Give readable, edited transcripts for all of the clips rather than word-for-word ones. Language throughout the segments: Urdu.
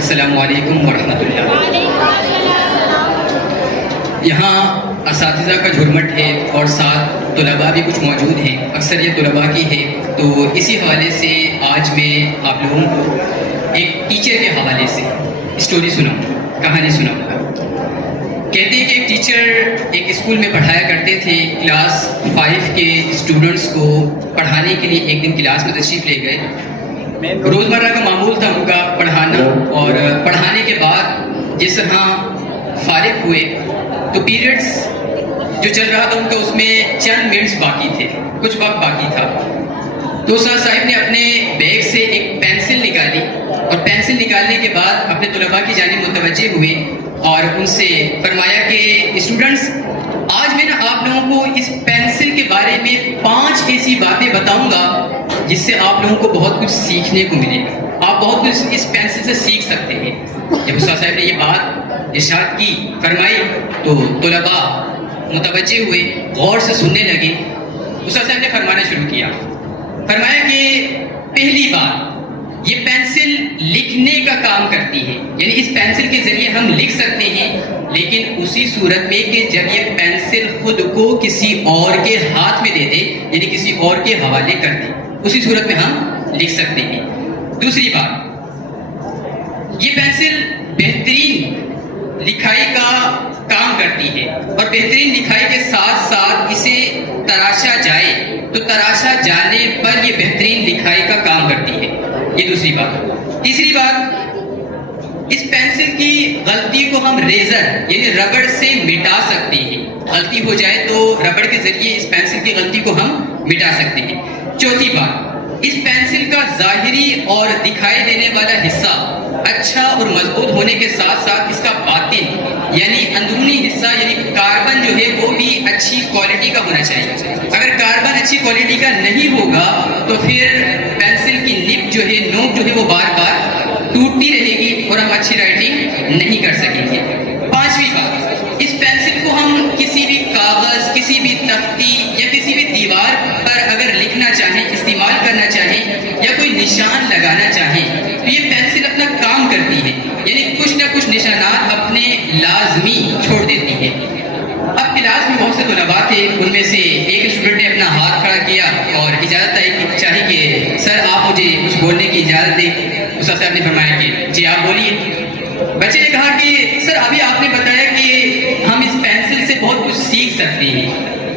السلام علیکم ورحمۃ اللہ۔ یہاں اساتذہ کا جھرمٹ ہے اور ساتھ طلباء بھی کچھ موجود ہیں، اکثر یہ طلباء کی ہے، تو اسی حوالے سے آج میں آپ لوگوں کو ایک ٹیچر کے حوالے سے اسٹوری سناؤں گا، کہانی سناؤں گا۔ کہتے ہیں کہ ایک ٹیچر ایک اسکول میں پڑھایا کرتے تھے، کلاس 5 کے اسٹوڈنٹس کو پڑھانے کے لیے ایک دن کلاس میں تشریف لے گئے۔ روزمرہ کا معمول تھا ان کا پڑھانا، اور پڑھانے کے بعد جس طرح فارغ ہوئے تو پیریڈس جو چل رہا تھا ان کا اس میں چند منٹس باقی تھے، کچھ وقت باقی تھا، تو استاد صاحب نے اپنے بیگ سے ایک پینسل نکالی، اور پینسل نکالنے کے بعد اپنے طلباء کی جانب متوجہ ہوئے اور ان سے فرمایا کہ اسٹوڈنٹس، آج میں آپ لوگوں کو اس پینسل کے بارے میں 5 ایسی باتیں بتاؤں گا جس سے آپ لوگوں کو بہت کچھ سیکھنے کو ملے گا، آپ بہت کچھ اس پینسل سے سیکھ سکتے ہیں۔ جب استاد صاحب نے یہ بات ارشاد کی، فرمائی، تو طلباء متوجہ ہوئے، غور سے سننے لگے۔ استاد صاحب نے فرمانا شروع کیا، فرمایا کہ پہلی بات، یہ پینسل لکھنے کا کام کرتی ہے، یعنی اس پینسل کے ذریعے ہم لکھ سکتے ہیں، لیکن اسی صورت میں کہ جب یہ پینسل خود کو کسی اور کے ہاتھ میں دے دے، یعنی کسی اور کے حوالے کر دے، اسی صورت میں ہم لکھ سکتے ہیں۔ دوسری بات، یہ پینسل بہترین لکھائی کا کام کرتی ہے، اور بہترین لکھائی کے ساتھ ساتھ اسے تراشا جائے تو تراشا جانے پر یہ بہترین لکھائی کا کام کرتی ہے، یہ دوسری بات۔ تیسری بات، اس پینسل کی غلطی کو ہم ریزر یعنی ربڑ سے مٹا سکتے ہیں، غلطی ہو جائے تو ربڑ کے ذریعے اس پینسل کی غلطی کو ہم مٹا سکتے ہیں۔ چوتھی بات، اس پینسل کا ظاہری اور دکھائی دینے والا حصہ اچھا اور مضبوط ہونے کے ساتھ ساتھ اس کا باطن یعنی اندرونی حصہ یعنی کاربن جو ہے وہ بھی اچھی کوالٹی کا ہونا چاہیے۔ اگر کاربن اچھی کوالٹی کا نہیں ہوگا تو پھر پینسل کی نب جو ہے، نوک جو ہے، وہ بار بار ٹوٹتی رہے گی اور ہم اچھی رائٹنگ نہیں کر سکیں گے۔ پانچویں بات، اس پینسل کو ہم کسی بھی کاغذ، کسی بھی تختی یا کسی بھی دیوار پر اگر لکھنا چاہیں، استعمال کرنا چاہیں یا کوئی نشان لگانا چاہیں تو یہ پینسل اپنا کام کرتی ہے، یعنی کچھ نہ کچھ نشانات اپنے لازمی چھوڑ دیتی ہے۔ اب کلاس میں بہت سے طلباء تھے، ان میں سے ایک اسٹوڈنٹ نے اپنا ہاتھ کھڑا کیا اور اجازت چاہی کہ سر آپ مجھے کچھ بولنے کی اجازت دیں۔ استاد صاحب نے فرمایا کہ جی آپ بولیے۔ بچے نے کہا کہ سر ابھی آپ نے بتایا کہ ہم اس پینسل سے بہت کچھ سیکھ سکتے ہیں،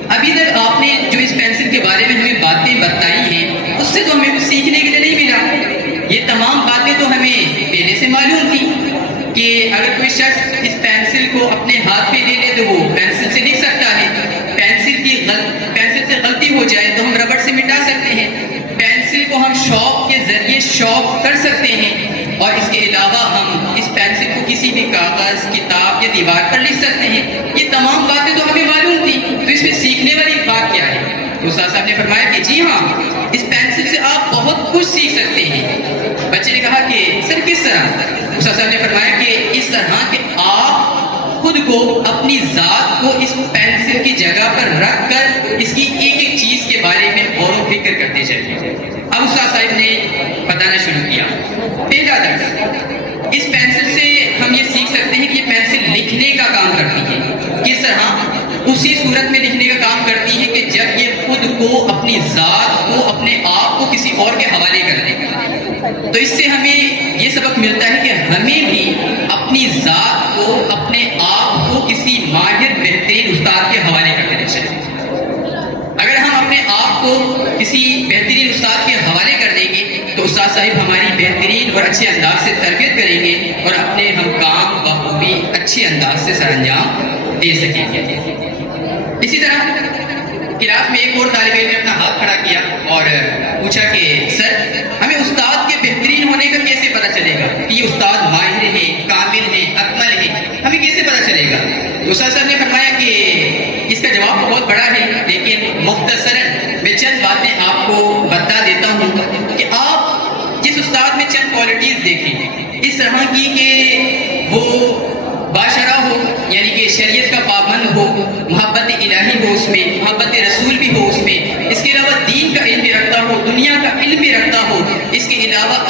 ابھی تک آپ نے جو اس پینسل کے بارے میں ہمیں باتیں بتائی ہیں اس سے تو ہمیں کچھ سیکھنے کے لیے نہیں ملا، یہ تمام باتیں تو ہمیں پہلے سے معلوم تھی کہ اگر کوئی شخص اس پینسل کو اپنے ہاتھ پہ دے لے تو وہ پینسل سے لکھ سکتا ہے، پینسل سے غلطی ہو جائے تو ہم ربڑ سے مٹا سکتے ہیں، پینسل کو ہم شارپ کے ذریعے شارپ کر سکتے ہیں، اور اس کے علاوہ ہم اس پینسل کو کسی بھی کاغذ، کتاب یا دیوار پر لکھ سکتے ہیں۔ یہ تمام باتیں تو ہمیں معلوم تھی، تو اس میں سیکھنے والی بات کیا ہے؟ استاد صاحب نے فرمایا کہ جی ہاں، اس پینسل سے آپ بہت کچھ سیکھ سکتے ہیں۔ بچے نے کہا کہ سر کس طرح؟ استاد صاحب نے فرمایا کہ اس طرح کہ آپ خود کو، اپنی ذات کو اس پینسل کی جگہ پر رکھ کر اس کی ایک ایک چیز کے بارے میں غور و فکر کرتے چلیے۔ اب استاد صاحب نے بتانا شروع کیا۔ پہلا درس، اس پینسل سے ہم یہ سیکھ سکتے ہیں کہ یہ پینسل لکھنے کا کام کرتی ہے، کس طرح؟ اسی صورت میں لکھنے کا کام کرتی ہے کہ جب یہ خود کو، اپنی ذات کو، اپنے آپ کو کسی اور کے حوالے کر دے گا۔ تو اس سے ہمیں یہ سبق ملتا ہے کہ ہمیں بھی اپنی ذات کو، اپنے آپ کو کسی ماہر بہترین استاد کے حوالے کر دینا چاہیے۔ اگر ہم اپنے آپ کو کسی بہترین استاد کے حوالے کر دیں گے تو استاد صاحب ہماری بہترین اور اچھے انداز سے تربیت کریں گے اور اپنے ہم کام بخوبی اچھے انداز سے سر انجام دے سکیں گے۔ اسی طرح کلاس میں ایک اور طالب علم نے اپنا ہاتھ کھڑا کیا اور پوچھا کہ سر ہمیں استاد کے بہترین ہونے کا کیسے پتہ چلے گا کہ یہ استاد ماہر ہے، کامل ہے، اکمل ہے، ہمیں کیسے پتہ چلے گا؟ استاد صاحب نے فرمایا کہ اس کا جواب بہت بڑا ہے، لیکن مختصراً میں چند باتیں آپ کو بتا دیتا ہوں کہ آپ جس استاد میں چند کوالٹیز دیکھیں اس طرح کی کہ وہ باشرہ ہو، یعنی کہ شریعت کا پابند ہو، محبت الہی ہو اس میں، محبت رسول بھی ہو اس میں، اس کے علاوہ دین کا علم بھی رکھتا ہو، دنیا کا علم بھی رکھتا ہو، اس کے علاوہ